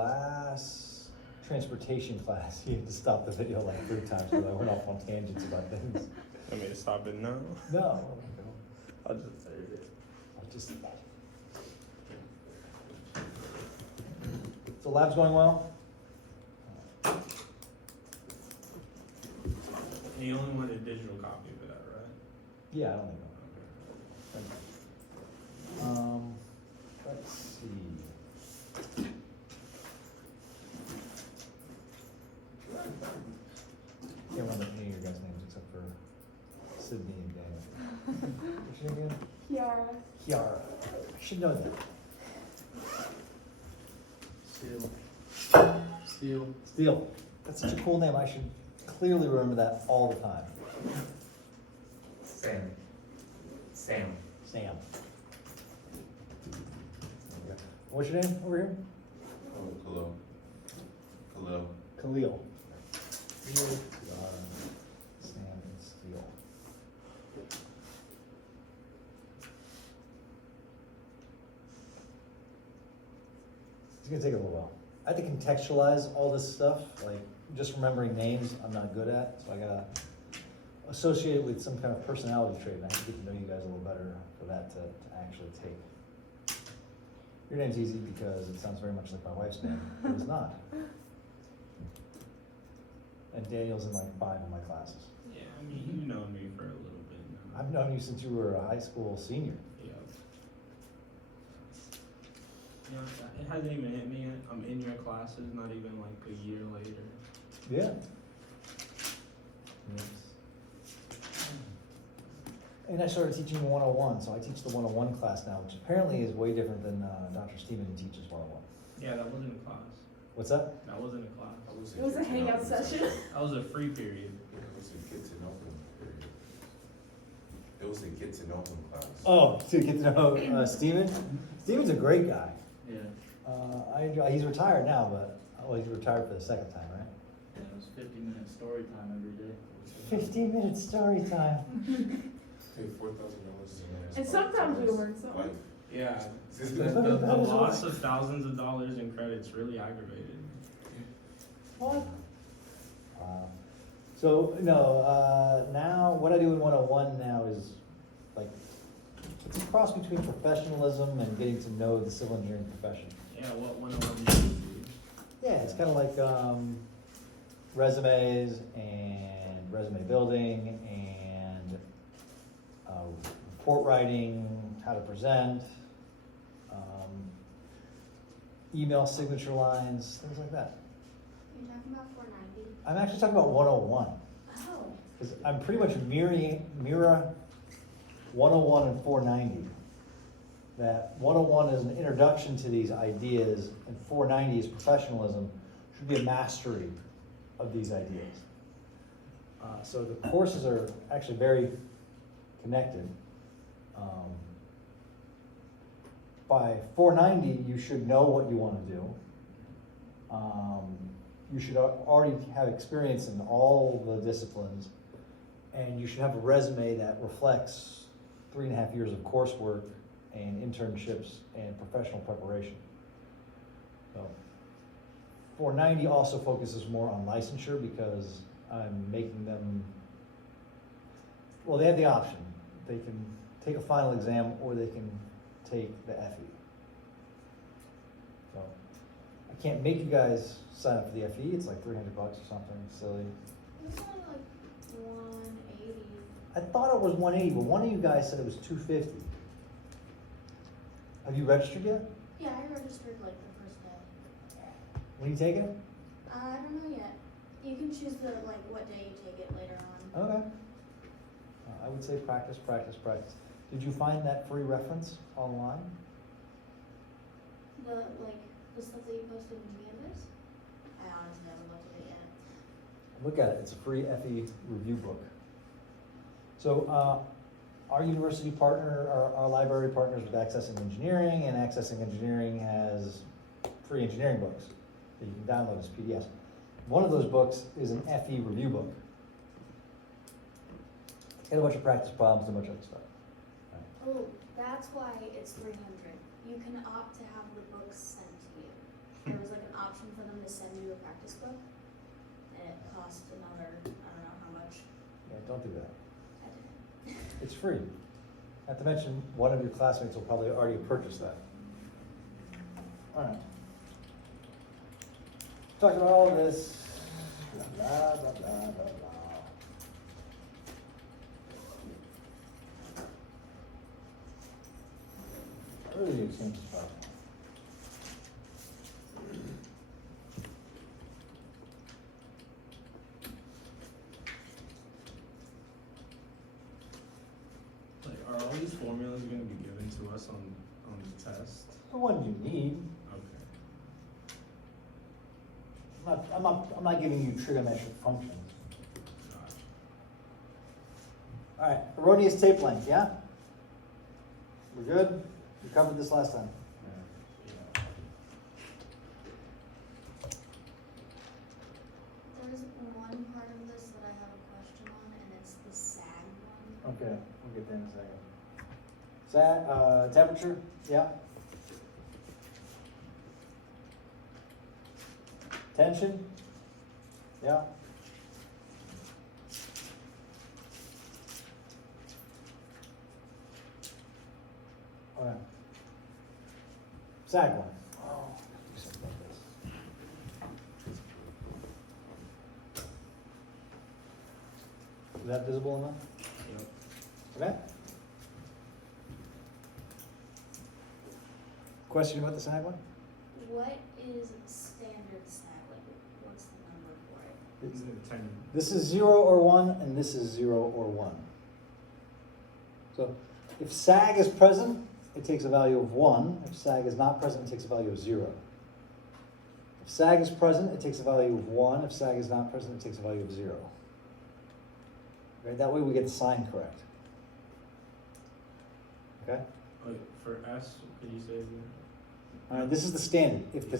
last transportation class, you had to stop the video like 3 times because I went off on tangents about things. I mean, stop it now. No. I'll just edit it. I'll just. So lab's going well? And you only want a digital copy of that, right? Yeah, I don't think so. Let's see. Can't remember any of your guys' names except for Sydney and Daniel. What's your name again? Kiara. Kiara. I should know that. Steele. That's such a cool name. I should clearly remember that all the time. Sam. Sam. What's your name over here? Oh, Khalil. Khalil. Kiara, Sam, and Steele. It's gonna take a little while. I have to contextualize all this stuff, like just remembering names I'm not good at, so I gotta associate it with some kind of personality trait, and I have to get to know you guys a little better for that to actually take. Your name's easy because it sounds very much like my wife's name, but it's not. And Daniel's in like 5 of my classes. Yeah, I mean, you've known me for a little bit now. I've known you since you were a high school senior. Yeah. You know, it hasn't even hit me yet. I'm in your classes, not even like a year later. Yeah. Yes. And I started teaching 101, so I teach the 101 class now, which apparently is way different than Dr. Steven teaches 101. Yeah, that wasn't a class. What's that? That wasn't a class. It was a hangout session. That was a free period. It was a get to know him period. It was a get to know him class. Oh, to get to know Steven? Steven's a great guy. Yeah, He's retired now, but, well, he's retired for the second time, right? yeah, it was 50-minute story time every day. 15-minute story time. Pay $4,000 And sometimes we work so. Like, Yeah. this is- The loss of thousands of dollars in credits really aggravated. What? So, no, now, what I do in 101 now is, like, it's a cross between professionalism and getting to know the civil engineering profession. Yeah, what 101 used to be. Yeah, it's kind of like resumes and resume building and report writing, how to present, email signature lines, things like that. You're talking about 490? I'm actually talking about 101. Oh. Because I'm pretty much mirror 101 and 490. That 101 is an introduction to these ideas, and 490 is professionalism, should be a mastery of these ideas. So the courses are actually very connected. By 490, you should know what you want to do. You should already have experience in all the disciplines, and you should have a resume that reflects 3.5 years of coursework and internships and professional preparation. So 490 also focuses more on licensure because I'm making them, well, they have the option. They can take a final exam or they can take the FE. So I can't make you guys sign up for the FE. It's like $300 or something silly. It was only like 180. I thought it was 180, but one of you guys said it was 250. Have you registered yet? Yeah, I registered like the first day. When you take it? I don't know yet. You can choose the like what day you take it later on. Okay. I would say practice, practice, practice. Did you find that free reference online? The stuff that you posted in Canvas. I honestly haven't looked at it yet. Look at it. It's a free FE review book. So our university partner, our library partners with Accessing Engineering, and Accessing Engineering has free engineering books that you can download as PDFs. One of those books is an FE review book. Got a bunch of practice problems and a bunch of other stuff. Oh, that's why it's 300. You can opt to have the books sent to you. There was like an option for them to send you a practice book, and it cost another, I don't know how much. Yeah, don't do that. I didn't. It's free. Not to mention, one of your classmates will probably already have purchased that. All right. Talked about all of this. Blah, blah, blah, blah, blah, blah. I really need to change this part. Like, are all these formulas gonna be given to us on the test? The one you need. Okay. I'm not giving you trigonometric functions. Gotcha. All right, erroneous tape length, yeah? We're good? We covered this last time. Yeah. There's one part of this that I have a question on, and it's the SAG one. Okay, we'll get there in a second. Temperature, yeah? Tension, yeah? Okay. Sag one. Oh, do something like this. Is that visible enough? Yep. Okay. Question about the sag one? What is standard SAG, like, what's the number for it? Isn't it 10? This is 0 or 1, and this is 0 or 1. So if sag is present, it takes a value of 1. If sag is not present, it takes a value of 0. If sag is present, it takes a value of 1. If sag is not present, it takes a value of 0. Okay, that way we get the sign correct. Okay? Wait, for S, could you say it again? All right, this is the standard. If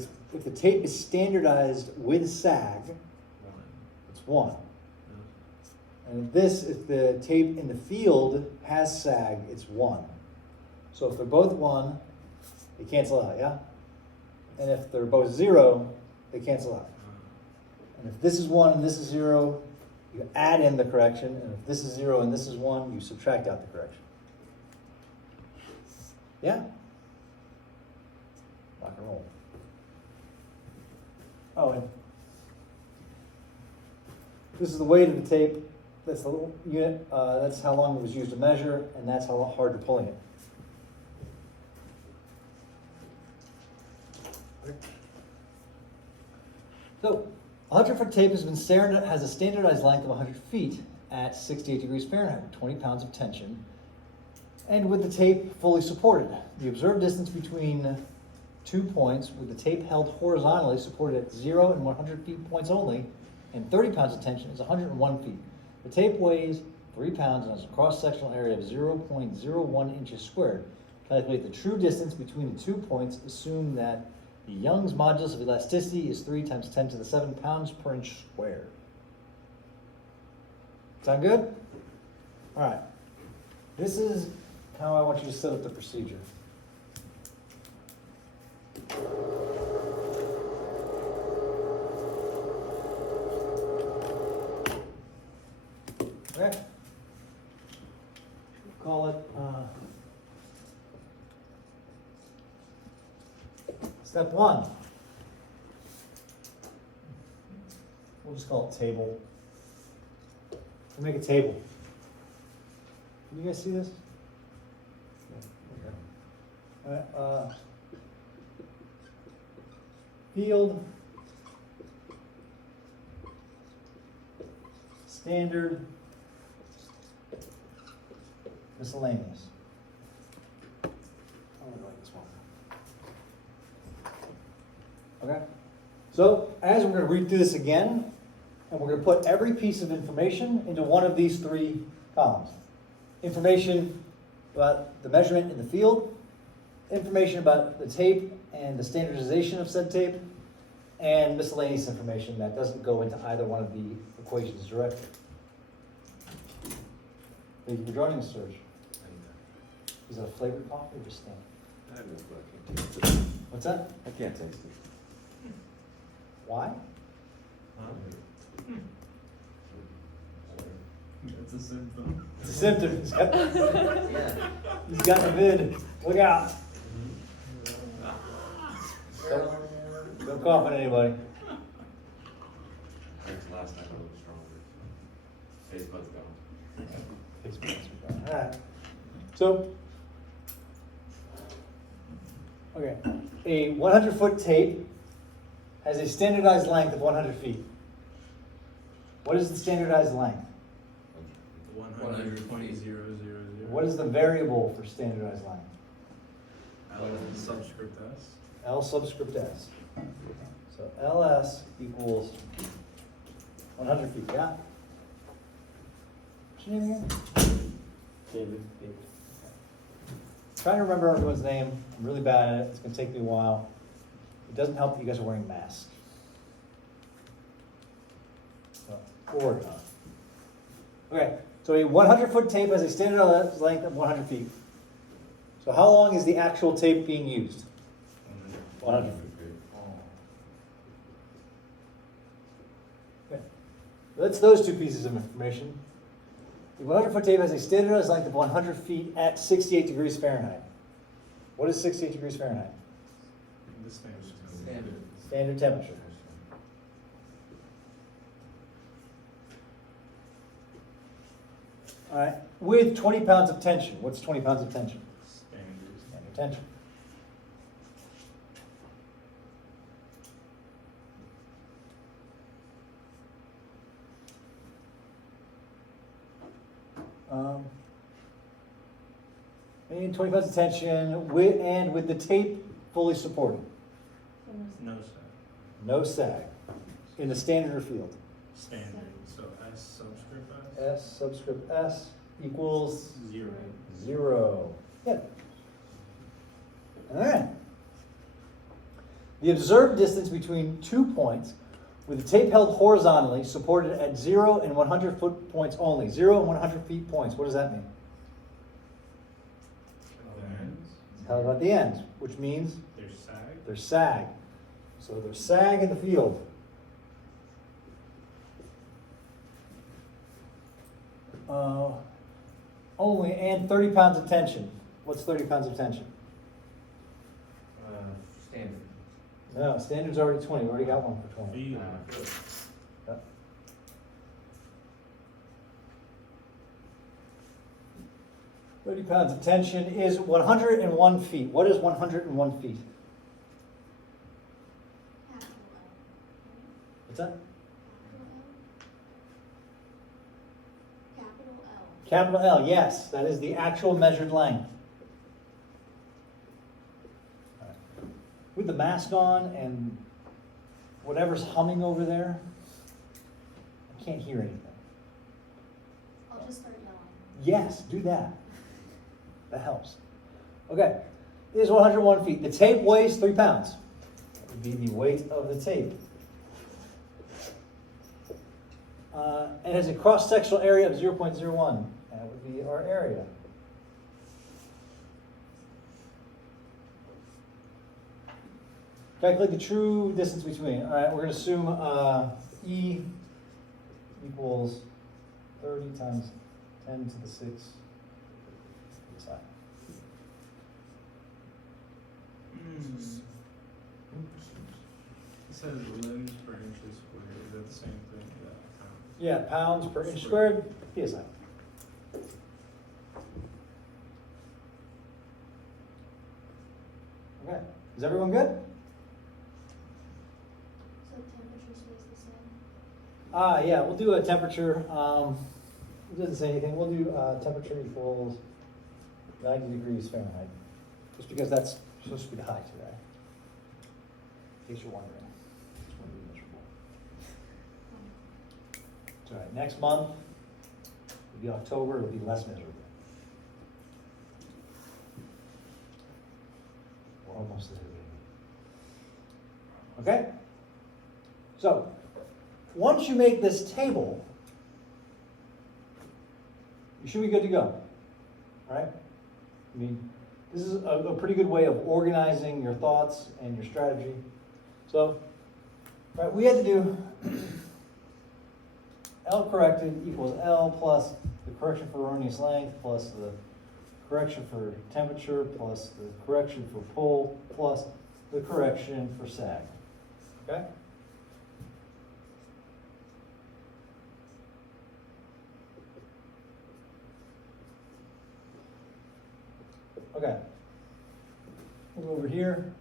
the tape is standardized with sag, 1. it's 1. Yeah. And if the tape in the field has sag, it's 1. So if they're both 1, they cancel out, yeah? And if they're both 0, they cancel out. And if this is 1 and this is 0, you add in the correction. And if this is 0 and this is 1, you subtract out the correction. Yeah? Rock and roll. Oh, and this is the weight of the tape. That's the little unit. That's how long it was used to measure, and that's how hard you're pulling it. So, 100-foot tape has a standardized length of 100 feet at 68 degrees Fahrenheit, 20 pounds of tension, and with the tape fully supported. The observed distance between 2 points with the tape held horizontally supported at 0 and 100 feet points only, and 30 pounds of tension is 101 feet. The tape weighs 3 pounds and has a cross-sectional area of 0.01 inches squared. Calculate the true distance between the 2 points, assume that the Young's modulus of elasticity is 3 times 10 to the 7 pounds per inch squared. Sound good? All right. This is how I want you to set up the procedure. Okay. We'll call it step 1. We'll just call it table. We'll make a table. Can you guys see this? Yeah. Okay. All right. Field. Standard. Miscellaneous. I really like this one. Okay? So, as we're going to read through this again, and we're going to put every piece of information into one of these 3 columns. Information about the measurement in the field, information about the tape and the standardization of said tape, and miscellaneous information that doesn't go into either one of the equations directly. Thank you for joining us, Serge. Is that a flavored coffee or just standard? I have no clue. I can't taste it. What's that? I can't taste it. Why? It's a symptom. It's a symptom. He's got, Yeah. he's got the vid. Look out. Don't cough on anybody. Thanks, last time I was stronger. Taste buds gone. Alright. So, okay, a 100-foot tape has a standardized length of 100 feet. What is the standardized length? 100.000. What is the variable for standardized length? Subscript S. L subscript S. So LS equals 100 feet, yeah? What's your name again? David. David. Trying to remember everyone's name. I'm really bad at it. It's gonna take me a while. It doesn't help that you guys are wearing masks. So, we're working on it. Okay, so a 100-foot tape has a standardized length of 100 feet. So how long is the actual tape being used? 100 feet. Okay. That's those two pieces of information. The 100-foot tape has a standardized length of 100 feet at 68 degrees Fahrenheit. What is 68 degrees Fahrenheit? The standard. Standard temperature. All right, with 20 pounds of tension. What's 20 pounds of tension? Standard tension. And 20 pounds of tension with the tape fully supported. No, sir. No sag in the standard field. Standard. So S subscript S. S subscript S equals 0. 0. Good. All right. The observed distance between 2 points with the tape held horizontally supported at 0 and 100 foot points only. 0 and 100 feet points. What does that mean? Held at the ends, which means There's sag. there's sag. So there's sag in the field. Only, and 30 pounds of tension. What's 30 pounds of tension? Standard. No, standard's already 20. We already got one for 20. B. Yep. £30 pounds of tension is 101 feet. What is 101 feet? Capital L. What's that? Capital L. Capital L, yes, that is the actual measured length. With the mask on and whatever's humming over there, I can't hear anything. I'll just start yelling. Yes, do that. That helps. Okay, it is 101 feet. The tape weighs 3 pounds. That would be the weight of the tape. And has a cross-sectional area of 0.01. That would be our area. Calculate the true distance between. All right, we're going to assume E equals 30 times 10 to the 6. Side. It says limbs per inches squared. Is that the same thing? Yeah, pounds per inch squared, PSI. Okay, is everyone good? So temperature stays the same? Yeah, we'll do a temperature, it doesn't say anything, we'll do temperature equals 90 degrees Fahrenheit, just because that's supposed to be the high today. In case you're wondering. It's gonna be miserable. It's all right, next month, it'll be October, it'll be less miserable. We're almost there, baby. Okay? So, once you make this table, you should be good to go. All right? I mean, this is a pretty good way of organizing your thoughts and your strategy. So, Right, we had to do L corrected equals L plus the correction for erroneous length plus the correction for temperature plus the correction for pull plus the correction for sag. Okay? Okay. Move over here.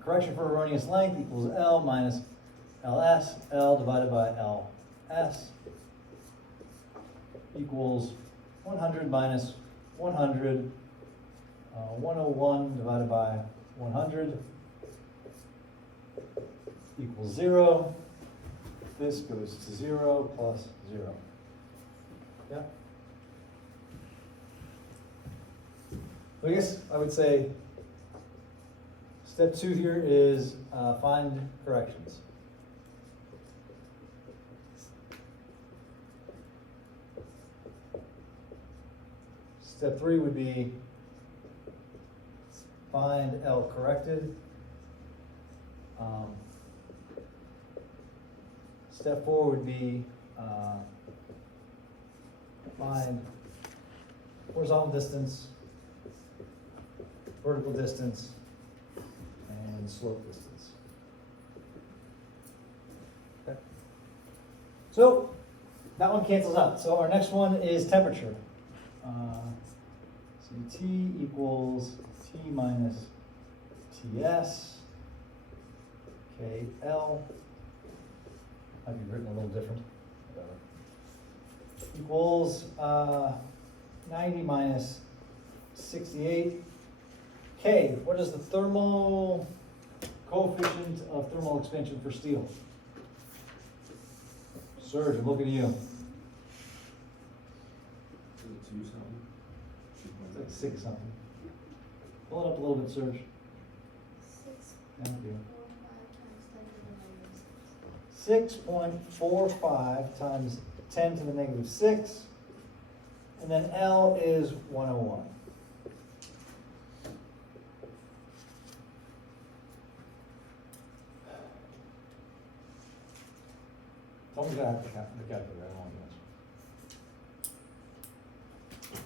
Correction for erroneous length equals L minus LS, L divided by LS equals 100 minus 100, 101 divided by 100 equals 0. This goes to 0 plus 0. Yeah? So I guess I would say step 2 here is find corrections. Step 3 would be find L corrected. Step 4 would be find horizontal distance, vertical distance, and slope distance. Okay. So that one cancels out. So our next one is temperature. So T equals T minus TS, KL, might be written a little different, equals 90 minus 68. K, what is the thermal coefficient of thermal expansion for steel? Serge, I'm looking at you. Is it 2 something? It's like 6 something. Pull it up a little bit, Serge. 6.45 Thank you. times 10 to the negative 6. 6.45 times 10 to the negative 6. And then L is 101. Someone's gonna have to calculate, I don't want this.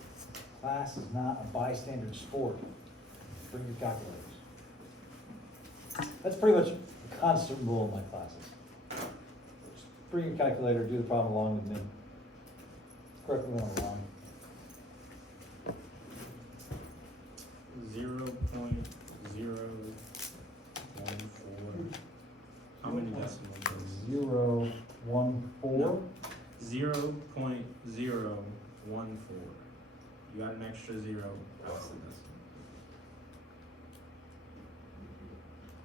Class is not a bystander sport. Bring your calculators. That's pretty much a constant rule in my classes. Just bring your calculator, do the problem along with me. Correct me when I'm wrong. 0.014. How many decimals? 0.014. 0.014. You got an extra 0 past the decimal.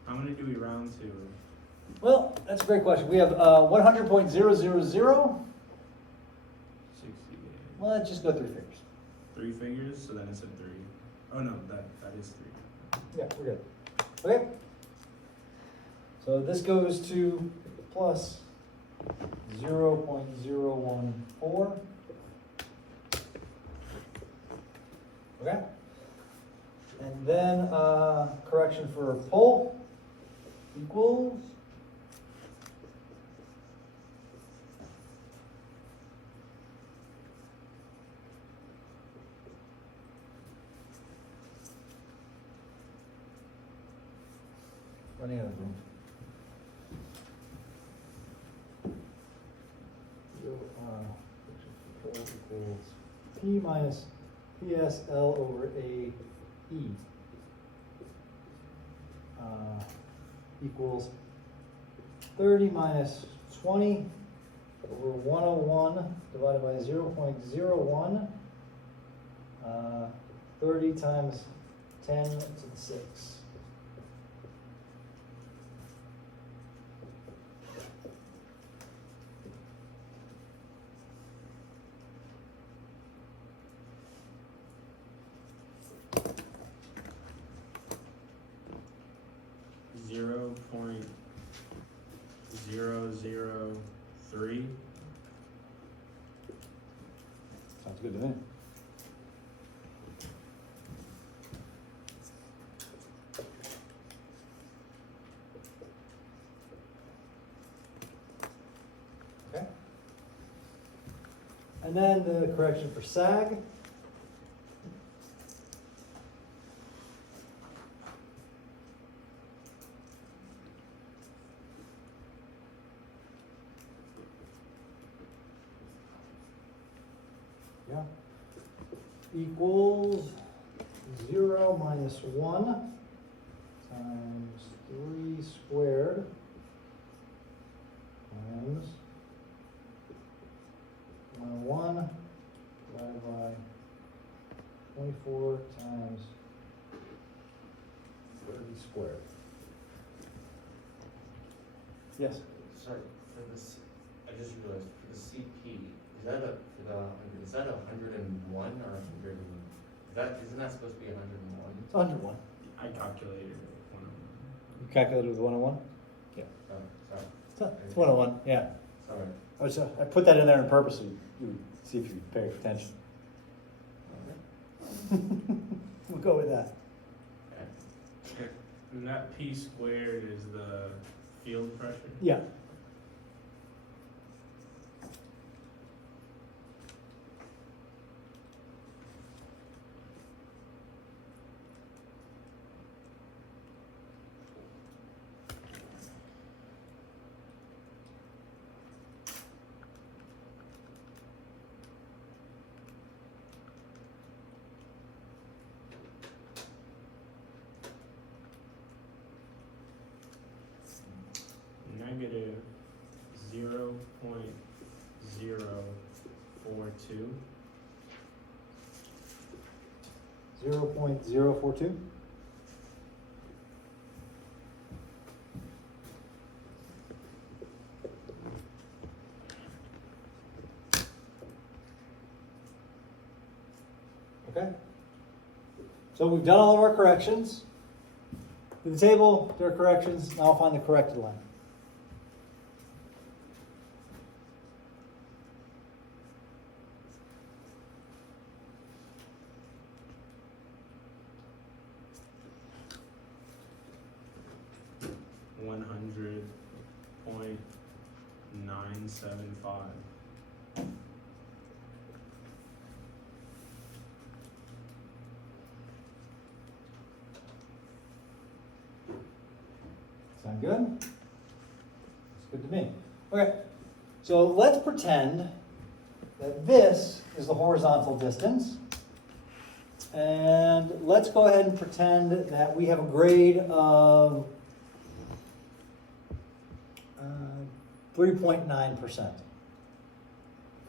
How many do we round to? Well, that's a great question. We have 100.000. 68. Well, let's just go 3 figures. 3 figures, so then it's a 3. Oh no, that is 3. Yeah, we're good. Okay. So this goes to plus 0.014. Okay. And then correction for pull equals running out of room. Correction for pull equals P minus PSL over AE equals 30 minus 20 over 101 divided by 0.01. 30 times 10 to the 6. .003. Sounds good to me. And then the correction for sag. Yeah. Equals 0 minus 1 times 3 squared times 101 divided by 24 times 30 squared. Yes? Sorry, for this, I just realized, for the CP, is that a, for the, is that 101 or 100? Isn't that supposed to be 101? It's 101. I calculated it. You calculated with 101? Oh, sorry, It's 101, yeah. sorry. I put that in there on purpose so you would see if you paid attention. We'll go with that. Okay. And that P squared is the field pressure? Yeah. Negative 0.042. 0.042. Okay. So we've done all of our corrections. To the table, there are corrections. Now I'll find the corrected line. $100.975. Sound good? That's good to me. Okay, so let's pretend that this is the horizontal distance. And let's go ahead and pretend that we have a grade of 3.9%.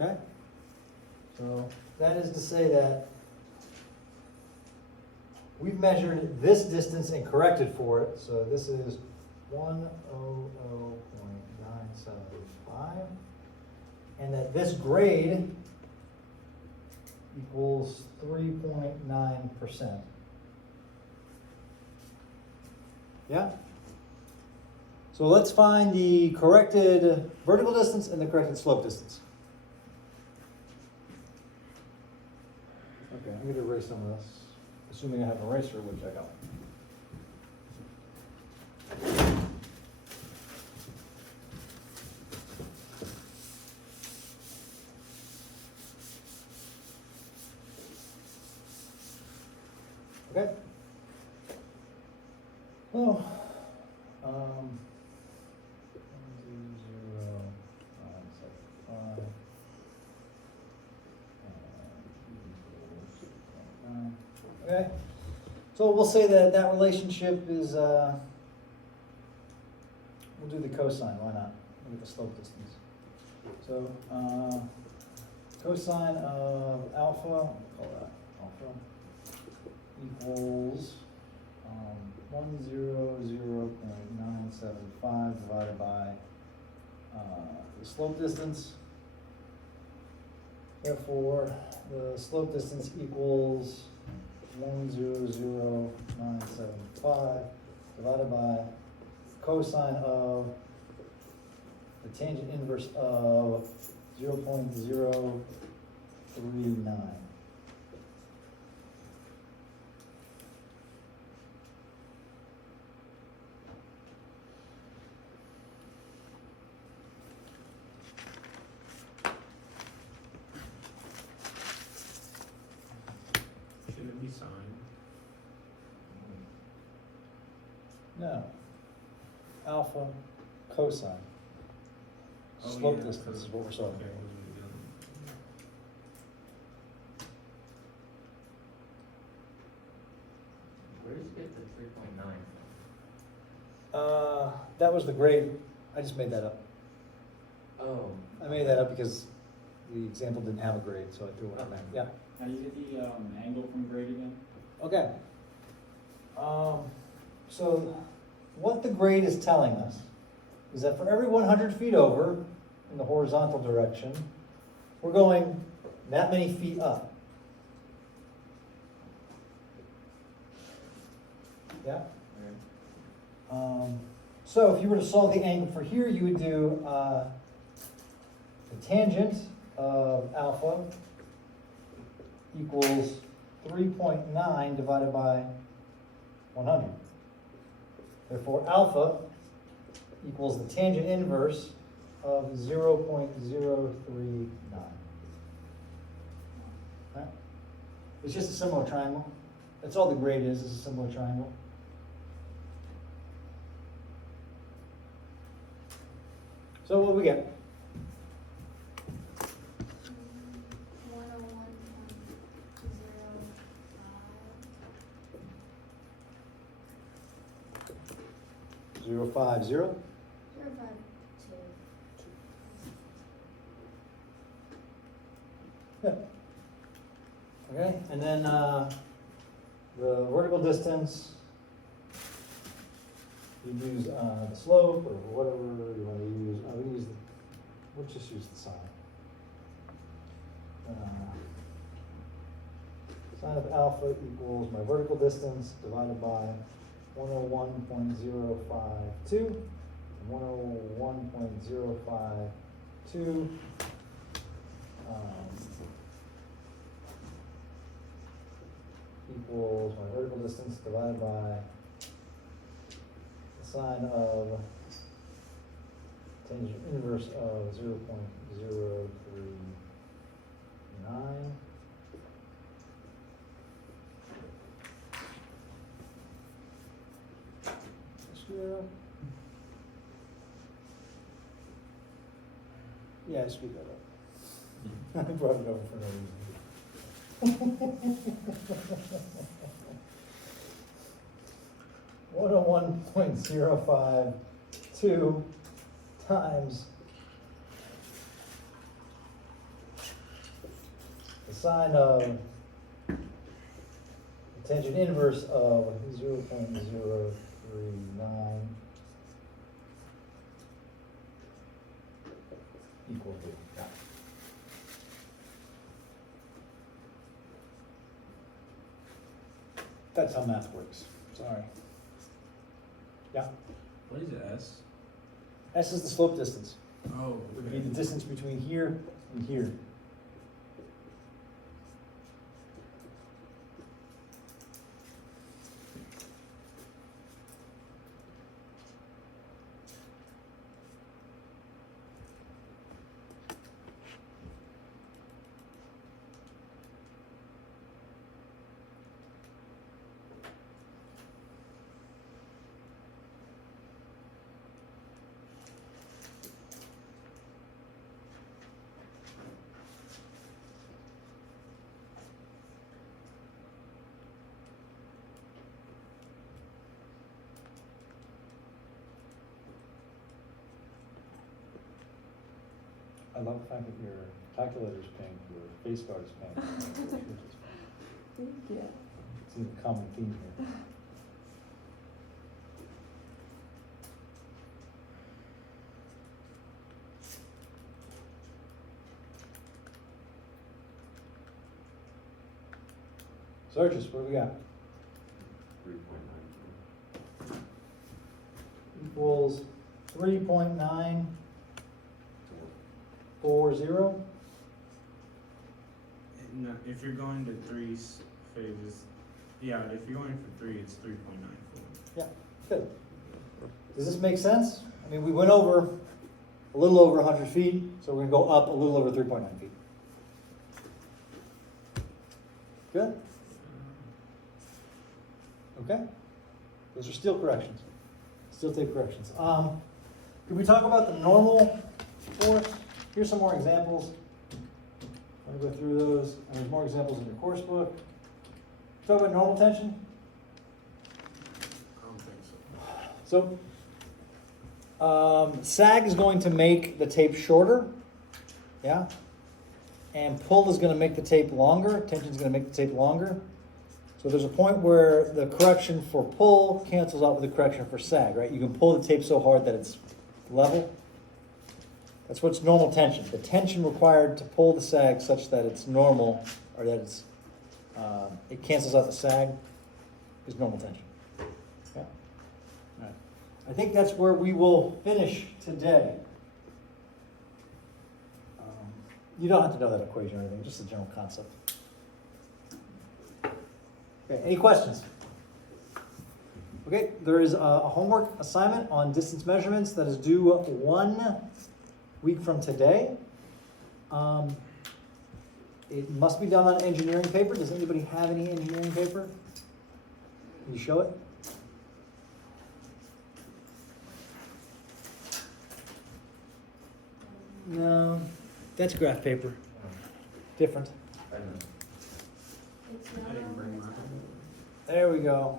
Okay? So that is to say that we've measured this distance and corrected for it. So this is 100.975. And that this grade equals 3.9%. Yeah? So let's find the corrected vertical distance and the corrected slope distance. Okay, I'm going to erase some of this, assuming I have an eraser, which I got. Okay. Oh, 120.975. Okay. So we'll say that that relationship is, we'll do the cosine, why not? Look at the slope distance. So, cosine of alpha, we'll call that alpha, equals 100.975 divided by the slope distance. Therefore, the slope distance equals 100.975 divided by cosine of the tangent inverse of 0.039. No. Alpha cosine. Oh, Slope yeah, distance is what we're solving Okay, for. Where did you get the 3.9 from? That was the grade, I just made that up. Oh. I made that up because the example didn't have a grade, so I threw one in there, yeah. How do you get the, angle from grade again? Okay. So what the grade is telling us is that for every 100 feet over in the horizontal direction, we're going that many feet up. Yeah? So if you were to solve the angle for here, you would do the tangent of alpha equals 3.9 divided by 100. Therefore, alpha equals the tangent inverse of 0.039. Right? It's just a similar triangle. That's all the grade is a similar triangle. So what do we get? 101.05. 0.50. 0.52. Yeah. Okay, and then the vertical distance, you use the slope or whatever you want to use. We'll just use the sine. Sine of alpha equals my vertical distance divided by 101.052. 101.052 equals my vertical distance divided by the sine of tangent inverse of 0.039. Screw that up. Yeah, I screwed that up. I brought it over for no reason. 101.052 times the sine of the tangent inverse of 0.039 equal to. That's how math works. Sorry. Yeah. What is it, S? S is the slope distance. Oh, It would be the okay. distance between here and here. I love the fact that your calculator's pink, your face guard is pink. Thank you. It's a common theme here. Searches, what do we got? 3.92. Equals 3.940. No, if you're going to phases, yeah, if you're going for 3, it's 3.94. Yeah, good. Does this make sense? I mean, we went over a little over 100 feet, so we're gonna go up a little over 3.9 feet. Good? Okay? Those are steel corrections. Still tape corrections. Can we talk about the normal force? Here's some more examples. I'm gonna go through those, and there's more examples in your course book. Talk about normal tension. I don't think so. So, sag is going to make the tape shorter, yeah? And pull is gonna make the tape longer, tension is gonna make the tape longer. So there's a point where the correction for pull cancels out with the correction for sag, right? You can pull the tape so hard that it's level. That's what's normal tension. The tension required to pull the sag such that it's normal, or that it's, it cancels out the sag, is normal tension. Yeah. All right. I think that's where we will finish today. You don't have to know that equation or anything, just the general concept. Okay, any questions? Okay, there is a homework assignment on distance measurements that is due 1 week from today. It must be done on engineering paper. Does anybody have any engineering paper? Can you show it? No, that's graph paper. Different. I don't know. It's I didn't bring mine. There we go.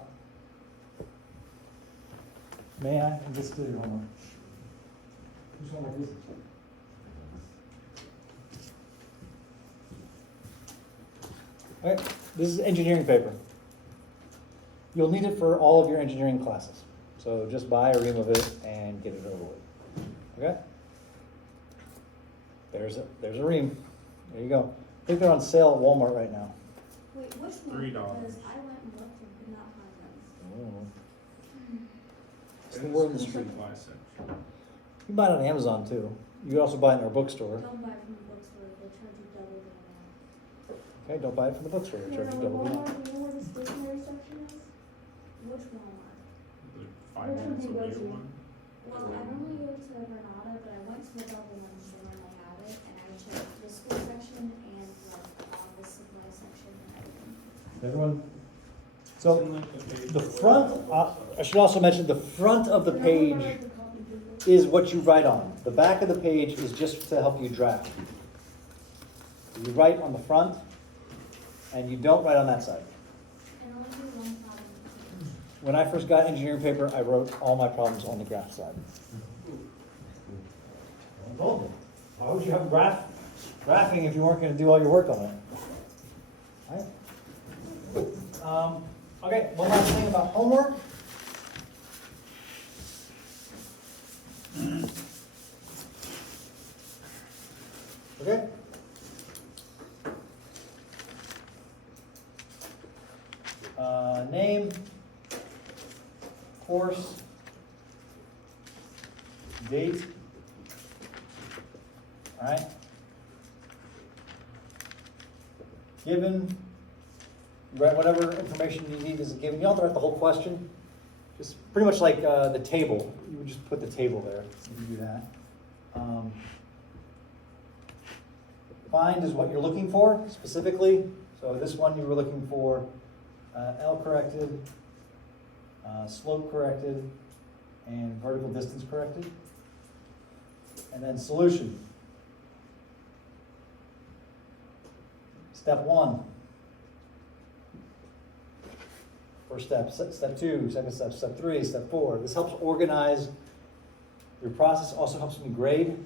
May I? Just do your homework. Whose homework is it? Okay, this is engineering paper. You'll need it for all of your engineering classes. So just buy a ream of it and get it over with. Okay? There's a ream. There you go. I think they're on sale at Walmart right now. Wait, which one? $3. Because I went and looked and could not find them. It's the word in the School street. supply section. You can buy it on Amazon too. You can also buy it in our bookstore. Don't buy from the bookstore, they charge you double the amount. Okay, don't buy it from the bookstore. They charge you double the amount. You know where the stationery section is? Which Walmart? The 5 minutes Which one do you away go to? one. Well, I normally go to Granada, but I went to the double one store and they had it, and I checked the school section and like office supply section and everything. Everyone? It's So in, like, page the before. front, I should also mention the front of the page is what you write on. The back of the page is just to help you draft. You write on the front and you don't write on that side. And only do one problem. When I first got engineering paper, I wrote all my problems on the graph side. I told you. Why would you have graphing if you weren't going to do all your work on it? Right? Okay, one last thing about homework. Okay? Name, course, date, all right? Given, write whatever information you need is given. You don't have to write the whole question. Just pretty much like the table. You would just put the table there. You can do that. Find is what you're looking for specifically. So this one you were looking for L corrected, slope corrected, and vertical distance corrected. And then solution. Step 1. First step, step 2, second step, step 3, step 4. This helps organize your process, also helps me grade.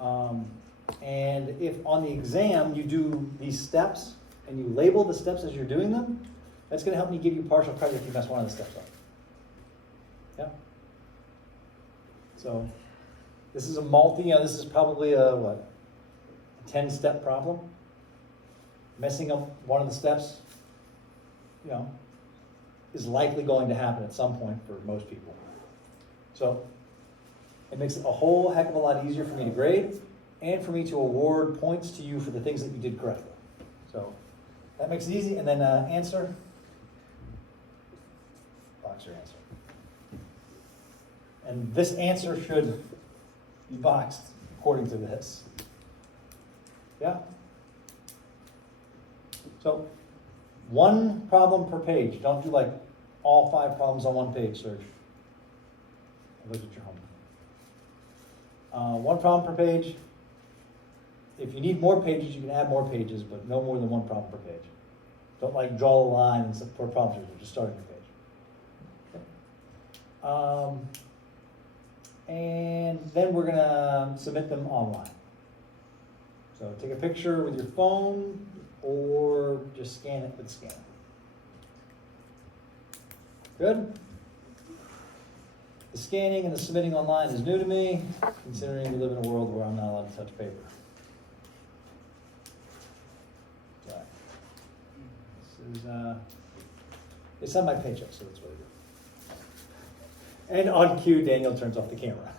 And if on the exam you do these steps and you label the steps as you're doing them, that's going to help me give you partial credit if you mess one of the steps up. Yeah? So this is a this is probably a 10-step problem. Messing up one of the steps, is likely going to happen at some point for most people. So it makes it a whole heck of a lot easier for me to grade and for me to award points to you for the things that you did correctly. So that makes it easy. And then answer. Box your answer. And this answer should be boxed according to this. Yeah? So 1 problem per page. Don't do like all 5 problems on one page, Serge. I looked at your homework. One problem per page. If you need more pages, you can add more pages, but no more than one problem per page. Don't like draw a line and for problems, just start a new page. Okay. And then we're gonna submit them online. So take a picture with your phone or just scan it with the scanner. Good? The scanning and the submitting online is new to me, considering we live in a world where I'm not allowed to touch paper. So, this is, it's on my paycheck, so that's what I do. And on cue, Daniel turns off the camera.